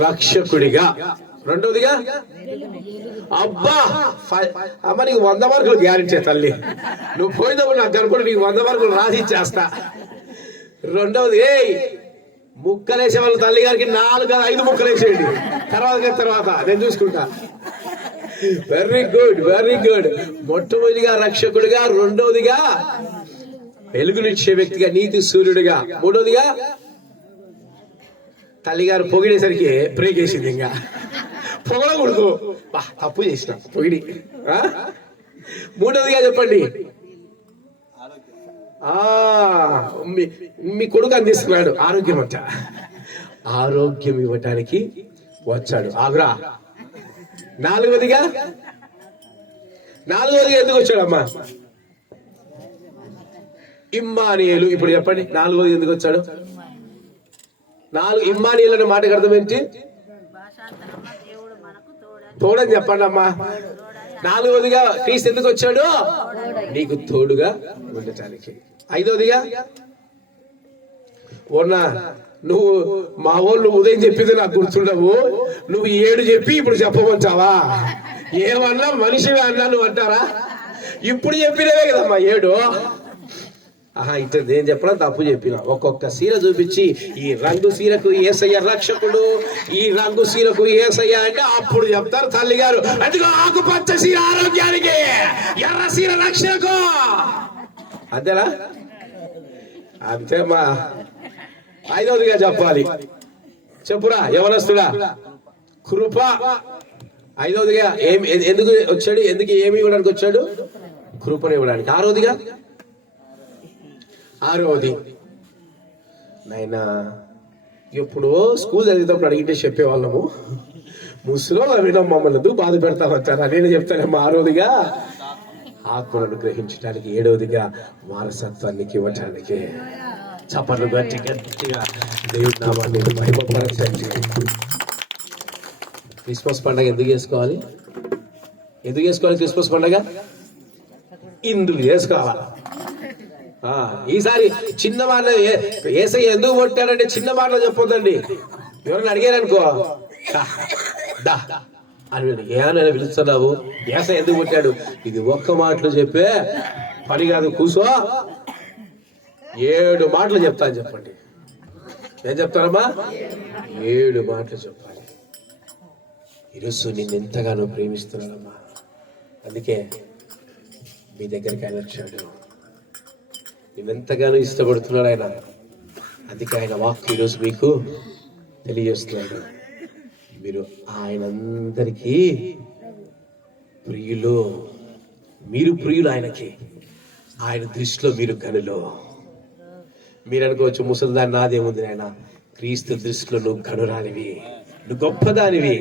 రక్షకుడిగా. రెండవదిగా అబ్బా అమ్మ, నీకు 100 మార్కులు గ్యారెంటీ తల్లి. నువ్వు పోయినప్పుడు నాకు కనుక నీకు 100 మార్కులు రాసిచ్చేస్తా. రెండవది, ముక్కలేసే వాళ్ళ తల్లి గారికి 4-5 ముక్కలు వేసేయండి. తర్వాత నేను చూసుకుంటా. Very good, very good. మొట్టమొదటిగా రక్షకుడిగా, రెండవదిగా వెలుగునిచ్చే వ్యక్తిగా, నీతి సూర్యుడిగా, మూడవదిగా తల్లిగారు పొగిడేసరికి బ్రేక్ వేసింది. ఇంకా పొగడకూడదు, తప్పు చేసిన పొగిడి. మూడవదిగా చెప్పండి. మీ కొడుకు అందిస్తున్నాడు ఆరోగ్యం అంట. ఆరోగ్యం ఇవ్వటానికి వచ్చాడు. ఆగ్రా. నాలుగవదిగా ఎందుకు వచ్చాడమ్మా? ఇమ్మానియేలు. ఇప్పుడు చెప్పండి, నాలుగవది ఎందుకు వచ్చాడు? ఇమ్మానియేలు అనే మాటకు అర్థం ఏంటి? తోడని చెప్పండి అమ్మా. నాలుగవదిగా క్రీస్తు ఎందుకు వచ్చాడు? నీకు తోడుగా ఉండటానికి. ఐదవదిగా నువ్వు మా వాళ్ళు ఉదయం చెప్పింది నాకు గుర్తుండవు, నువ్వు 7 చెప్పి ఇప్పుడు చెప్పమంటావా? ఏమన్నా మనిషివే అన్నా నువ్వు అంటారా? ఇప్పుడు చెప్పినవే కదమ్మా 7. ఇట్లా నేను చెప్పడం తప్పు చెప్పిన. ఒక్కొక్క సీర చూపించి, ఈ రంగు సీరకు యేసయ్య రక్షకుడు, ఈ రంగు సీరకు యేసయ్య అంటే అప్పుడు చెప్తారు తల్లి గారు. అందుకో ఆకుపచ్చ సీర ఆరోగ్యానికి, ఎర్ర సీర రక్షకు. అంతేనా? అంతేమ్మా. ఐదవదిగా చెప్పాలి. చెప్పురా యవనస్తుడా, కృప. ఐదవదిగా ఎందుకు వచ్చాడు? ఏమి ఇవ్వడానికి వచ్చాడు? కృపను ఇవ్వడానికి. ఆరవది నాయనా, ఎప్పుడో స్కూల్ చదివేటప్పుడు అడిగితే చెప్పేవాళ్ళము, ముసలో వినం మమ్మల్ని ఎందుకు బాధ పెడతామంటారా? నేను చెప్తానమ్మా. ఆరవదిగా ఆత్మలను గ్రహించడానికి. ఏడవదిగా వారసత్వానికి ఇవ్వటానికి. చప్పట్లు గట్టిగా దేవుడి నామాన్ని మహిమపరచండి. క్రిస్మస్ పండుగ ఎందుకు చేసుకోవాలి? క్రిస్మస్ పండుగ ఇందుకు చేసుకోవాలి. ఈసారి చిన్న మాటలు, యేసయ్య ఎందుకు కొట్టాడంటే చిన్న మాటలు చెప్పొద్దండి. ఎవరైనా అడిగారనుకో, అని ఏమైనా పిలుస్తున్నావు, యేసయ్య ఎందుకు కొట్టాడు, ఇది ఒక్క మాటలు చెప్పే పని కాదు, కూసో. 7 మాటలు చెప్తాను చెప్పండి. ఏం చెప్తానమ్మా? 7 మాటలు చెప్పాలి. ఈరోజు నిన్ను ఎంతగానో ప్రేమిస్తున్నాడమ్మా, అందుకే మీ దగ్గరికి ఆయన వచ్చాడు. నిన్నెంతగానో ఇష్టపడుతున్నాడు ఆయన, అందుకే ఆయన వాక్కు ఈరోజు మీకు తెలియజేస్తున్నాడు. మీరు ఆయనందరికీ ప్రియులు, మీరు ప్రియులు ఆయనకి. ఆయన దృష్టిలో మీరు గనులు. మీరు అనుకోవచ్చు, ముసలిదాన్ని నాదేముంది ఆయన, క్రీస్తు దృష్టిలో నువ్వు గనురానివి, నువ్వు గొప్పదానివి.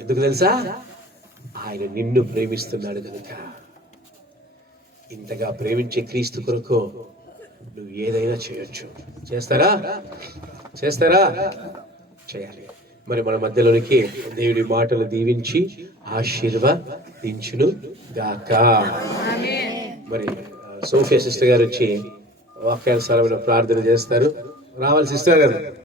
ఎందుకు తెలుసా? ఆయన నిన్ను ప్రేమిస్తున్నాడు కనుక. ఇంతగా ప్రేమించే క్రీస్తు కొరకు నువ్వు ఏదైనా చేయొచ్చు. చేస్తారా? చేయాలి. మరి మన మధ్యలోనికి దేవుడి మాటలు దీవించి ఆశీర్వదించును గాక. మరి సోఫియా సిస్టర్ గారు వచ్చి వాక్యానుసారమైన ప్రార్థన చేస్తారు. రావాలి సిస్టర్ గారు.